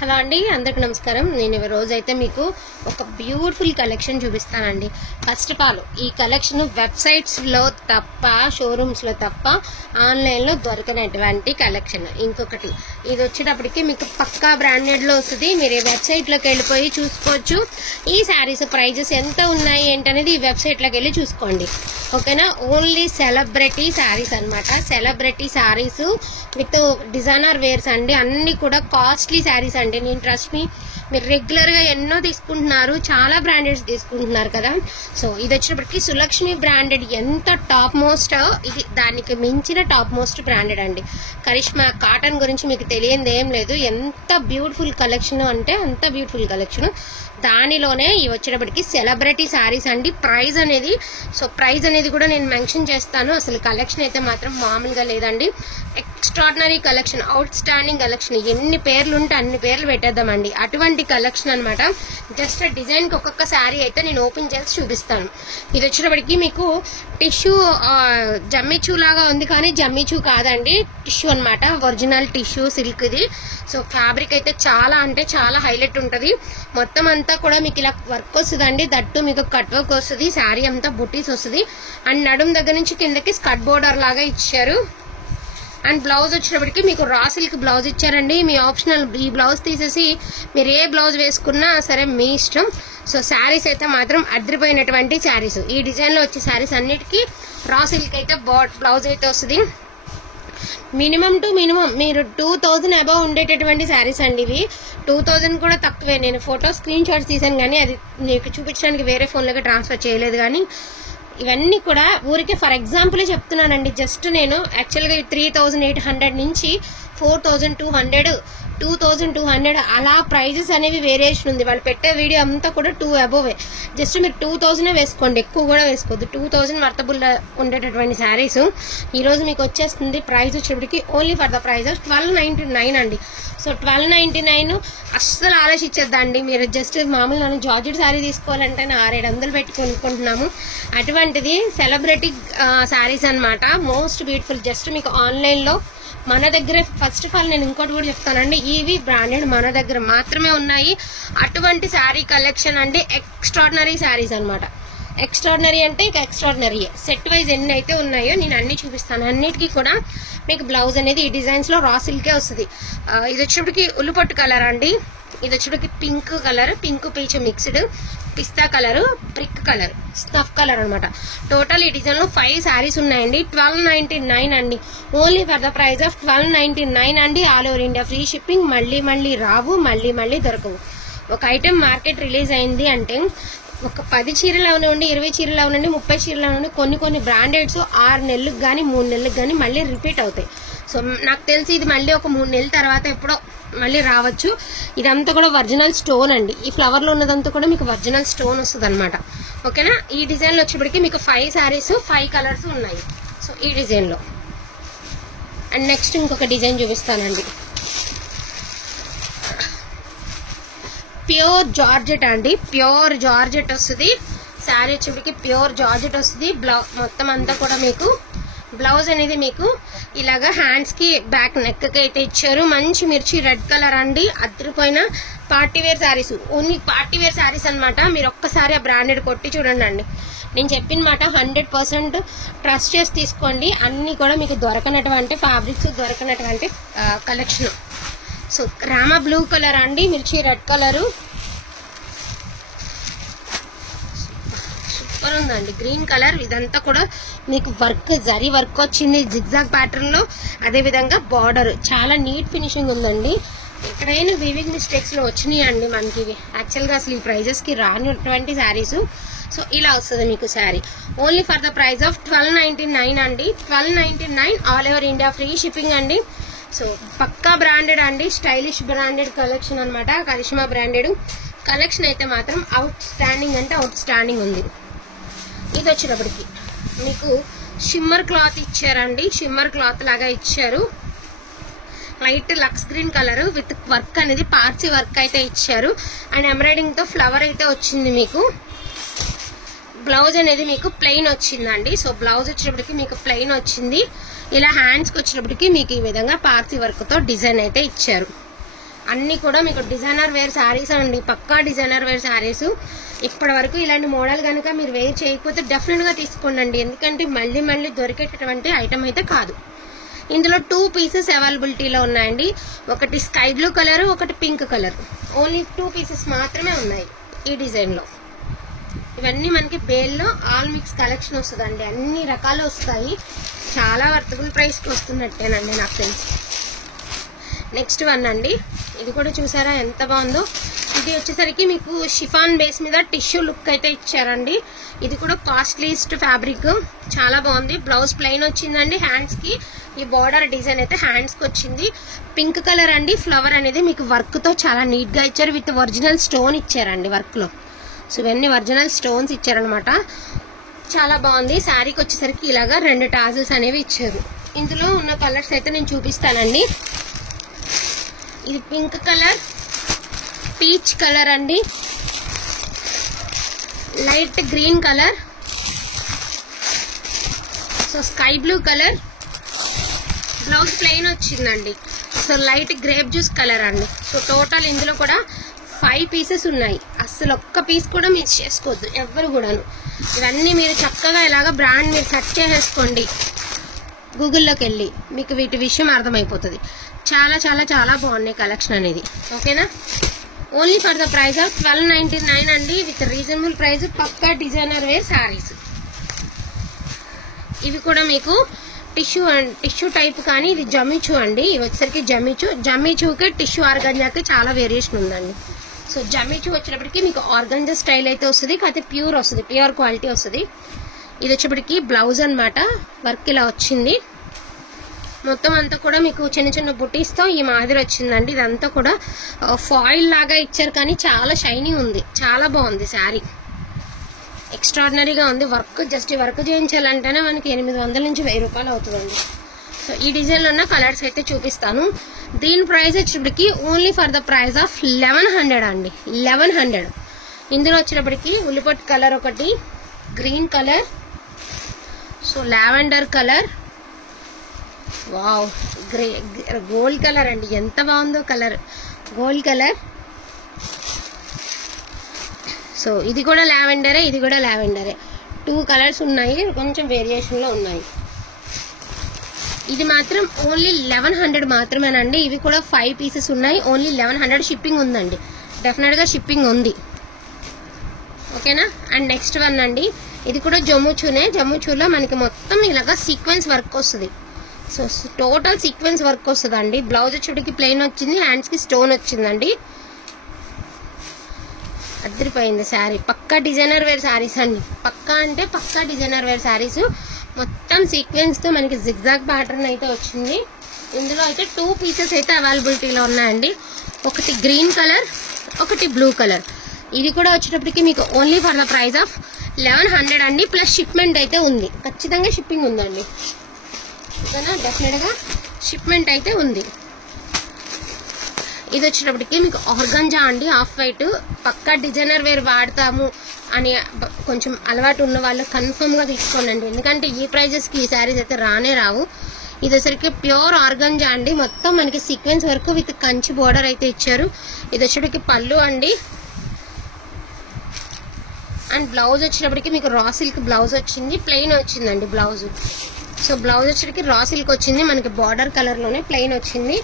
Hello అండి, అందరికి నమస్కారం. నేను ఈ రోజు అయితే మీకు ఒక బ్యూటిఫుల్ కలెక్షన్ చూపిస్తానండి. ఫస్ట్ ఆఫ్ ఆల్ ఈ కలెక్షన్ వెబ్సైట్స్ లో తప్ప, షోరూమ్స్ లో తప్ప ఆన్లైన్ లో దొరకనటువంటి కలెక్షన్. ఇంకొకటి, ఇది వచ్చేటప్పటికి మీకు పక్కా బ్రాండెడ్ లో వస్తుంది. మీరు ఈ వెబ్సైట్ లోకి వెళ్ళిపోయి చూసుకోవచ్చు. ఈ శారీస్ ప్రైజెస్ ఎంత ఉన్నాయి ఏంటనేది ఈ వెబ్సైట్ లోకి వెళ్ళి చూసుకోండి. ఓకేనా? ఓన్లీ సెలబ్రిటీ శారీస్ అనమాట. Celebrity sarees with designer wears అండి. అన్ని కూడా కాస్ట్లీ శారీస్ అండి. నేను ట్రస్ట్ మీ, మీరు రెగ్యులర్ గా ఎన్నో తీసుకుంటున్నారు, చాలా బ్రాండెడ్స్ తీసుకుంటున్నారు కదా. సో ఇది వచ్చినప్పటికీ సులక్ష్మి బ్రాండెడ్ ఎంత టాప్ మోస్ట్, ఇది దానికి మించిన టాప్ మోస్ట్ బ్రాండెడ్ అండి. కరిష్మా కాటన్ గురించి మీకు తెలియంది ఏం లేదు. ఎంత బ్యూటిఫుల్ కలెక్షన్ అంటే అంత బ్యూటిఫుల్ కలెక్షన్. దానిలోనే ఇవి వచ్చేటప్పటికి సెలబ్రిటీ శారీస్ అండి. ప్రైస్ అనేది కూడా నేను మెన్షన్ చేస్తాను. అసలు కలెక్షన్ అయితే మాత్రం మామూలుగా లేదండి. Extraordinary collection, out standing collection. ఎన్ని పేర్లు ఉంటే అన్ని పేర్లు పెట్టేద్దామండి. అటువంటి కలెక్షన్ అనమాట. జస్ట్ డిజైన్ కి ఒక్కొక్క శారీ అయితే నేను ఓపెన్ చేసి చూపిస్తాను. ఇది వచ్చేటప్పటికి మీకు టిష్యూ జమ్మిచూ లాగా ఉంది, కానీ జమ్మిచూ కాదండి, టిష్యూ అనమాట. ఒరిజినల్ టిష్యూ సిల్క్ ఇది. సో ఫ్యాబ్రిక్ అయితే చాలా అంటే చాలా హైలైట్ ఉంటుంది. మొత్తం అంతా కూడా మీకు ఇలా వర్క్ వస్తుందండి. దట్టు మీకు కట్ వర్క్ వస్తుంది. శారీ అంతా బుటీస్ వస్తుంది. అండ్ నడుం దగ్గర నుంచి కిందకి స్కర్ట్ బోర్డర్ లాగా ఇచ్చారు. అండ్ బ్లౌజ్ వచ్చేటప్పటికి మీకు రా సిల్క్ బ్లౌజ్ ఇచ్చారండి. మీ ఆప్షనల్ ఈ బ్లౌజ్ తీసేసి మీరు ఏ బ్లౌజ్ వేసుకున్నా సరే మీ ఇష్టం. సో శారీస్ అయితే మాత్రం అదిరిపోయినటువంటి శారీస్. ఈ డిజైన్ లో వచ్చే శారీస్ అన్నిటికీ రా సిల్క్ అయితే బ్లౌజ్ అయితే వస్తుంది. మినిమం టు మినిమం మీరు 2000 అబౌవ్ ఉండేటటువంటి శారీస్ అండి ఇవి. 2000 కూడా తక్కువే. నేను ఫోటో స్క్రీన్ షాట్స్ తీసాను, కానీ అది మీకు చూపించడానికి వేరే ఫోన్లోకి ట్రాన్స్ఫర్ చేయలేదు. కానీ ఇవన్నీ కూడా ఊరికే ఫర్ ఎగ్జాంపుల్ చెప్తున్నానండి. జస్ట్ నేను యాక్చువల్గా 3800 నుంచి 4200, 2200 అలా ప్రైజెస్ అనేవి వేరియేషన్ ఉంది. వాళ్ళు పెట్టే వీడియో అంతా కూడా 2 అబోవే. జస్ట్ మీరు 2000 వేసుకోండి, ఎక్కువ కూడా వేసుకోవద్దు. 2000 వర్తబుల్ ఉండేటటువంటి శారీస్ ఈ రోజు మీకు వచ్చేస్తుంది. ప్రైస్ వచ్చేప్పటికి only for the price of 1299 అండి. సో 1299 అస్సలు ఆలోచించద్దండి. మీరు జస్ట్ మామూలు నన్ను జార్జెట్ శారీ తీసుకోవాలంటే 600-700 పెట్టి కొనుక్కుంటున్నాము. అటువంటిది సెలబ్రిటీ శారీస్ అనమాట. Most beautiful. జస్ట్ మీకు ఆన్లైన్ లో మన దగ్గర ఫస్ట్ ఆఫ్ ఆల్ నేను ఇంకోటి కూడా చెప్తానండి, ఇవి బ్రాండెడ్ మన దగ్గర మాత్రమే ఉన్నాయి. అటువంటి శారీ కలెక్షన్ అండి. ఎక్స్ట్రాడినరీ శారీస్ అనమాట. ఎక్స్ట్రాడినరీ అంటే ఇక ఎక్స్ట్రాడినరీ. సెట్ వైజ్ ఎన్ని అయితే ఉన్నాయో నేను అన్ని చూపిస్తాను. అన్నిటికీ కూడా మీకు బ్లౌజ్ అనేది ఈ డిజైన్స్ లో రా సిల్కే వస్తుంది. ఇది వచ్చేప్పటికి ఉల్లిపట్టు కలర్ అండి. ఇది వచ్చేప్పటికి pink colour, pink peach mixed, పిస్తా colour, brick colour, snuff colour అనమాట. టోటల్ ఈ డిజైన్ లో 5 శారీస్ ఉన్నాయండి. 1299 అండి. Only for the price of 1299 అండి. All over India free shipping. మళ్ళీ రావు, మళ్ళీ దొరకవు. ఒక ఐటెం మార్కెట్ రిలీజ్ అయింది అంటే ఒక 10 చీరలు అవనండి, 20 చీరలు అవనండి, 30 చీరలు అవనండి, కొన్ని బ్రాండెడ్స్ 6 నెలలకు కానీ 3 నెలలకు కానీ మళ్ళీ రిపీట్ అవుతాయి. సో నాకు తెలిసి ఇది మళ్ళీ ఒక 3 నెలల తర్వాత ఎప్పుడో మళ్ళీ రావచ్చు. ఇదంతా కూడా ఒరిజినల్ స్టోన్ అండి. ఈ ఫ్లవర్ లో ఉన్నదంతా కూడా మీకు ఒరిజినల్ స్టోన్ వస్తుంది అనమాట. ఓకేనా? ఈ డిజైన్ లో వచ్చేప్పటికి మీకు 5 శారీస్ 5 కలర్స్ ఉన్నాయి. సో ఈ డిజైన్ లో. అండ్ నెక్స్ట్ ఇంకొక డిజైన్ చూపిస్తానండి. ప్యూర్ జార్జెట్ అండి. ప్యూర్ జార్జెట్ వస్తుంది. శారీ వచ్చేప్పటికి ప్యూర్ జార్జెట్ వస్తుంది. మొత్తం అంతా కూడా మీకు బ్లౌజ్ అనేది మీకు ఇలాగా హ్యాండ్స్ కి బ్యాక్ నెక్ కి అయితే ఇచ్చారు. మంచి మిర్చి రెడ్ కలర్ అండి. అదిరిపోయిన party wear saris. Only party wear saris అనమాట. మీరు ఒక్కసారి ఆ బ్రాండెడ్ కొట్టి చూడండి అండి. నేను చెప్పిన మాట 100% ట్రస్ట్ చేసి తీసుకోండి. అన్ని కూడా మీకు దొరకనటువంటి ఫ్యాబ్రిక్స్, దొరకనటువంటి collection. So Rama blue colour అండి, మిర్చి రెడ్ కలరు, సూపర్ ఉందండి. Green colour. ఇదంతా కూడా మీకు వర్క్, జరీ వర్క్ వచ్చింది జిగ్జాగ్ ప్యాటర్న్ లో. అదే విధంగా బార్డర్ చాలా నీట్ ఫినిషింగ్ ఉందండి. ఎక్కడైనా వీవింగ్ మిస్టేక్స్ లో వచ్చినాయి అండి మనకి ఇవి. యాక్చువల్ గా అసలు ఈ ప్రైజెస్ కి రానటువంటి శారీస్. సో ఇలా వస్తుంది మీకు saree. Only for the price of 1299 అండి. 1299 all over India free shipping అండి. సో పక్కా బ్రాండెడ్ అండి. స్టైలిష్ బ్రాండెడ్ కలెక్షన్ అనమాట. కరిష్మా బ్రాండెడ్ కలెక్షన్ అయితే మాత్రం అవుట్ స్టాండింగ్ అంటే అవుట్ స్టాండింగ్ ఉంది. ఇది వచ్చేటప్పటికి మీకు షిమ్మర్ క్లాత్ ఇచ్చారండి. షిమ్మర్ క్లాత్ లాగా ఇచ్చారు. Light lux green colour with work అనేది పార్సీ వర్క్ అయితే ఇచ్చారు. అండ్ ఎంబ్రాయిడింగ్ తో ఫ్లవర్ అయితే వచ్చింది మీకు. బ్లౌజ్ అనేది మీకు ప్లెయిన్ వచ్చిందండి. సో బ్లౌజ్ వచ్చేటప్పటికి మీకు ప్లెయిన్ వచ్చింది. ఇలా హ్యాండ్స్ కి వచ్చేటప్పటికి మీకు ఈ విధంగా పార్సీ వర్క్ తో డిజైన్ అయితే ఇచ్చారు. అన్ని కూడా మీకు డిజైనర్ వేర్ శారీస్ అండి, పక్కా డిజైనర్ వేర్ శారీస్. ఇప్పటి వరకు ఇలాంటి మోడల్ కనుక మీరు వేర్ చేయకపోతే డెఫినెట్ గా తీసుకోండి, ఎందుకంటే మళ్ళీ మళ్ళీ దొరికేటటువంటి ఐటమ్ అయితే కాదు. ఇందులో 2 పీసెస్ అవైలబిలిటీలో ఉన్నాయండి. ఒకటి స్కై బ్లూ కలర్, ఒకటి పింక్ కలర్. ఓన్లీ 2 పీసెస్ మాత్రమే ఉన్నాయి ఈ డిజైన్ లో. ఇవన్నీ మనకి బేల్లో ఆల్ మిక్స్ కలెక్షన్ వస్తుందండి, అన్ని రకాలు వస్తాయి. చాలా వర్తబుల్ ప్రైస్ కి వస్తున్నట్టేనండి నాకు తెలిసి. నెక్స్ట్ వన్ అండి, ఇది కూడా చూసారా ఎంత బాగుందో. ఇది వచ్చేసరికి మీకు షిఫాన్ బేస్ మీద టిష్యూ లుక్ అయితే ఇచ్చారండి. ఇది కూడా కాస్ట్లీస్ట్ ఫ్యాబ్రిక్, చాలా బాగుంది. బ్లౌజ్ ప్లెయిన్ వచ్చిందండి, హ్యాండ్స్ కి ఈ బార్డర్ డిజైన్ అయితే హ్యాండ్స్ కి వచ్చింది. పింక్ కలర్ అండి. ఫ్లవర్ అనేది మీకు వర్క్ తో చాలా నీట్ గా ఇచ్చారు, విత్ ఒరిజినల్ స్టోన్ ఇచ్చారండి వర్క్ లో. సో ఇవన్నీ ఒరిజినల్ స్టోన్స్ ఇచ్చారనమాట, చాలా బాగుంది. శారీకి వచ్చేసరికి ఇలాగా 2 టాజిల్స్ అనేవి ఇచ్చారు. ఇందులో ఉన్న కలర్స్ అయితే నేను చూపిస్తానండి. ఇది పింక్ కలర్, పీచ్ కలర్ అండి, light green colour, so sky blue colour. Blouse plain వచ్చిందండి. So light grape juice colour అండి. సో టోటల్ ఇందులో కూడా 5 పీసెస్ ఉన్నాయి. అస్సలు ఒక్క పీస్ కూడా మిస్ చేసుకోవద్దు ఎవరు కూడాను. ఇవన్నీ మీరు చక్కగా ఇలాగా బ్రాండ్ మీరు సెర్చ్ చేసేసుకోండి గూగుల్లోకి వెళ్ళి, మీకు వీటి విషయం అర్థమైపోతుంది. చాలా చాలా చాలా బాగున్నాయి కలెక్షన్ అనేది. ఓకేనా? Only for the price of 1299 అండి, విత్ రీజనబుల్ ప్రైస్, పక్కా డిజైనర్ వేర్ శారీస్. ఇవి కూడా మీకు టిష్యూ టైప్, కానీ ఇది జమిచూ అండి. ఇవి వచ్చేసరికి జమిచూకి టిష్యూ ఆర్గంజాకి చాలా వేరియేషన్ ఉందండి. సో జమిచూ వచ్చేటప్పటికి మీకు ఆర్గంజా స్టైల్ అయితే వస్తుంది, కాకపోతే ప్యూర్ వస్తుంది, ప్యూర్ క్వాలిటీ వస్తుంది. ఇది వచ్చేప్పటికి బ్లౌజ్ అన్నమాట, వర్క్ ఇలా వచ్చింది. మొత్తం అంతా కూడా మీకు చిన్న చిన్న బుటీస్తో ఈ మాదిరి వచ్చిందండి. ఇదంతా కూడా ఫాయిల్ లాగా ఇచ్చారు, కానీ చాలా షైనీ ఉంది, చాలా బాగుంది శారీ, ఎక్స్ట్రాడినరీగా ఉంది. వర్క్ జస్ట్ వర్క్ చేయించాలంటేనే మనకి 800 నుంచి 1000 రూపాయలు అవుతుందండి. సో ఈ డిజైన్లో ఉన్న కలర్స్ అయితే చూపిస్తాను. దీని ప్రైస్ వచ్చేటప్పటికి only for the price of 1100 అండి, 1100. ఇందులో వచ్చేటప్పటికి ఉల్లిపొట్టు కలర్ ఒకటి, green colour, so lavender colour, wow gold colour అండి, ఎంత బాగుందో కలర్, గోల్డ్ కలర్. సో ఇది కూడా లావెండరే, ఇది కూడా లావెండరే. 2 కలర్స్ ఉన్నాయి, కొంచెం వేరియేషన్ లో ఉన్నాయి. ఇది మాత్రం ఓన్లీ 1100 మాత్రమేనండి. ఇవి కూడా 5 పీసెస్ ఉన్నాయి, ఓన్లీ 1100. షిప్పింగ్ ఉందండి, డెఫినెట్ గా షిప్పింగ్ ఉంది. ఓకేనా? అండ్ నెక్స్ట్ వన్ అండి, ఇది కూడా జమ్ముచూలో మనకి మొత్తం ఇలాగా సీక్వెన్స్ వర్క్ వస్తుంది. సో టోటల్ సీక్వెన్స్ వర్క్ వస్తుందండి. బ్లౌజ్ వచ్చేటికి ప్లెయిన్ వచ్చింది, హ్యాండ్స్ కి స్టోన్ వచ్చిందండి. అదిరిపోయింది శారీ, పక్కా డిజైనర్ వేర్ శారీస్ అండి, పక్కా అంటే పక్కా డిజైనర్ వేర్ శారీస్. మొత్తం సీక్వెన్స్ తో మనకి జిగ్జాగ్ ప్యాటర్న్ అయితే వచ్చింది. ఇందులో అయితే 2 పీసెస్ అయితే అవైలబిలిటీలో ఉన్నాయండి. ఒకటి గ్రీన్ కలర్, ఒకటి బ్లూ కలర్. ఇది కూడా వచ్చేటప్పటికి మీకు only for the price of 1100 అండి, ప్లస్ షిప్మెంట్ అయితే ఉంది, ఖచ్చితంగా షిప్పింగ్ ఉందండి. ఓకేనా? డెఫినెట్ గా షిప్మెంట్ అయితే ఉంది. ఇది వచ్చేటప్పటికి మీకు ఆర్గంజా అండి, ఆఫ్ వైట్, పక్కా డిజైనర్ వేర్ వాడతాము అని కొంచెం అలవాటు ఉన్న వాళ్ళు కన్ఫర్మ్ గా తీసుకోండి, ఎందుకంటే ఈ ప్రైజెస్ కి ఈ శారీస్ అయితే రానే రావు. ఇది వచ్చేసరికి ప్యూర్ ఆర్గంజా అండి, మొత్తం మనకి sequence work with Kanchi border అయితే ఇచ్చారు. ఇది వచ్చేటప్పటికి పళ్ళు అండి. అండ్ బ్లౌజ్ వచ్చేటప్పటికి మీకు రా సిల్క్ బ్లౌజ్ వచ్చింది, ప్లెయిన్ వచ్చిందండి బ్లౌజ్. సో బ్లౌజ్ వచ్చేటికి రా సిల్క్ వచ్చింది, మనకి బార్డర్ కలర్ లోనే ప్లెయిన్ వచ్చింది.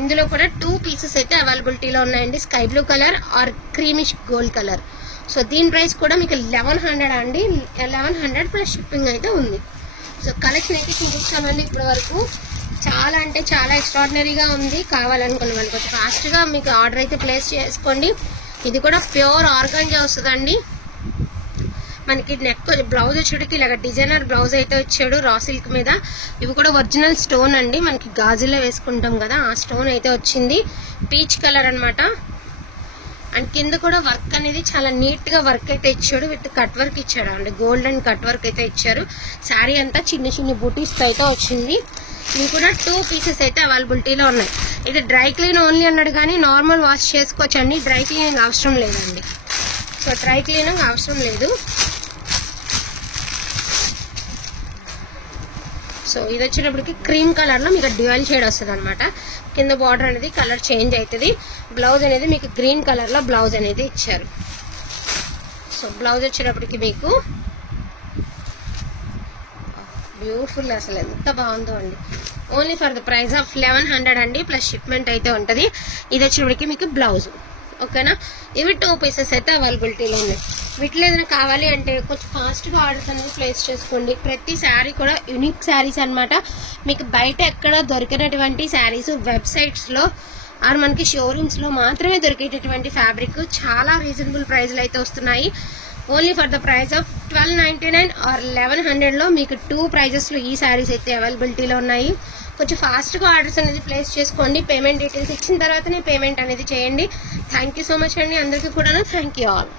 ఇందులో కూడా 2 పీసెస్ అయితే అవైలబిలిటీలో ఉన్నాయండి, sky blue colour or creamish gold colour. So దీని ప్రైస్ కూడా మీకు 1100 అండి, 1100 ప్లస్ షిప్పింగ్ అయితే ఉంది. సో కలెక్షన్ అయితే చూపించామండి ఇప్పటి వరకు, చాలా అంటే చాలా ఎక్స్ట్రాడినరీగా ఉంది. కావాలనుకున్న వాళ్ళు కొంచెం ఫాస్ట్ గా మీకు ఆర్డర్ అయితే ప్లేస్ చేసుకోండి. ఇది కూడా ప్యూర్ ఆర్గంజా వస్తుందండి. మనకి నెక్ బ్లౌజ్ వచ్చేటికి ఇలాగ డిజైనర్ బ్లౌజ్ అయితే వచ్చాడు రా సిల్క్ మీద. ఇవి కూడా ఒరిజినల్ స్టోన్ అండి, మనకి గాజుల్లో వేసుకుంటాం కదా ఆ స్టోన్ అయితే వచ్చింది. పీచ్ కలర్ అన్నమాట. అండ్ కింద కూడా వర్క్ అనేది చాలా నీట్ గా వర్క్ అయితే ఇచ్చాడు, విత్ కట్ వర్క్ ఇచ్చాడు అండి, గోల్డ్ అండ్ కట్ వర్క్ అయితే ఇచ్చారు. శారీ అంతా చిన్న చిన్న బూటీస్ అయితే వచ్చింది. ఇవి కూడా 2 పీసెస్ అయితే అవైలబిలిటీలో ఉన్నాయి. ఇది డ్రై క్లీన్ ఓన్లీ అన్నాడు, కానీ నార్మల్ వాష్ చేసుకోవచ్చండి, డ్రై క్లీనింగ్ అవసరం లేదండి. సో డ్రై క్లీనింగ్ అవసరం లేదు. సో ఇది వచ్చేటప్పటికి క్రీమ్ కలర్ లో మీకు డ్యూయల్ షేడ్ వస్తుంది అనమాట. కింద బార్డర్ అనేది కలర్ చేంజ్ అవుతుంది. బ్లౌజ్ అనేది మీకు గ్రీన్ కలర్ లో బ్లౌజ్ అనేది ఇచ్చారు. సో బ్లౌజ్ వచ్చేటప్పటికి మీకు బ్యూటిఫుల్, అసలు ఎంత బాగుందో అండి. Only for the price of 1100 అండి, ప్లస్ షిప్మెంట్ అయితే ఉంటుంది. ఇది వచ్చేటప్పటికి మీకు బ్లౌజ్. ఓకేనా, ఇవి 2 పీసెస్ అయితే అవైలబిలిటీలో ఉన్నాయి. వీటిలో ఏదైనా కావాలి అంటే కొంచెం ఫాస్ట్గా ఆర్డర్స్ అనేది ప్లేస్ చేసుకోండి. ప్రతి శారీ కూడా యూనిక్ శారీస్ అనమాట. మీకు బయట ఎక్కడ దొరికినటువంటి శారీస్ వెబ్సైట్స్లో ఆర్ మనకి షోరూమ్స్లో మాత్రమే దొరికేటటువంటి ఫ్యాబ్రిక్ చాలా రీజనబుల్ ప్రైస్లో అయితే వస్తున్నాయి. Only for the price of 1299 or 1100లో మీకు 2 ప్రైజెస్లో ఈ శారీస్ అయితే అవైలబిలిటీలో ఉన్నాయి. కొంచెం ఫాస్ట్గా ఆర్డర్స్ అనేది ప్లేస్ చేసుకోండి. పేమెంట్ డీటెయిల్స్ ఇచ్చిన తర్వాతనే పేమెంట్ అనేది చేయండి. థ్యాంక్ యూ సో మచ్ అండి అందరికీ కూడా. Thank you all.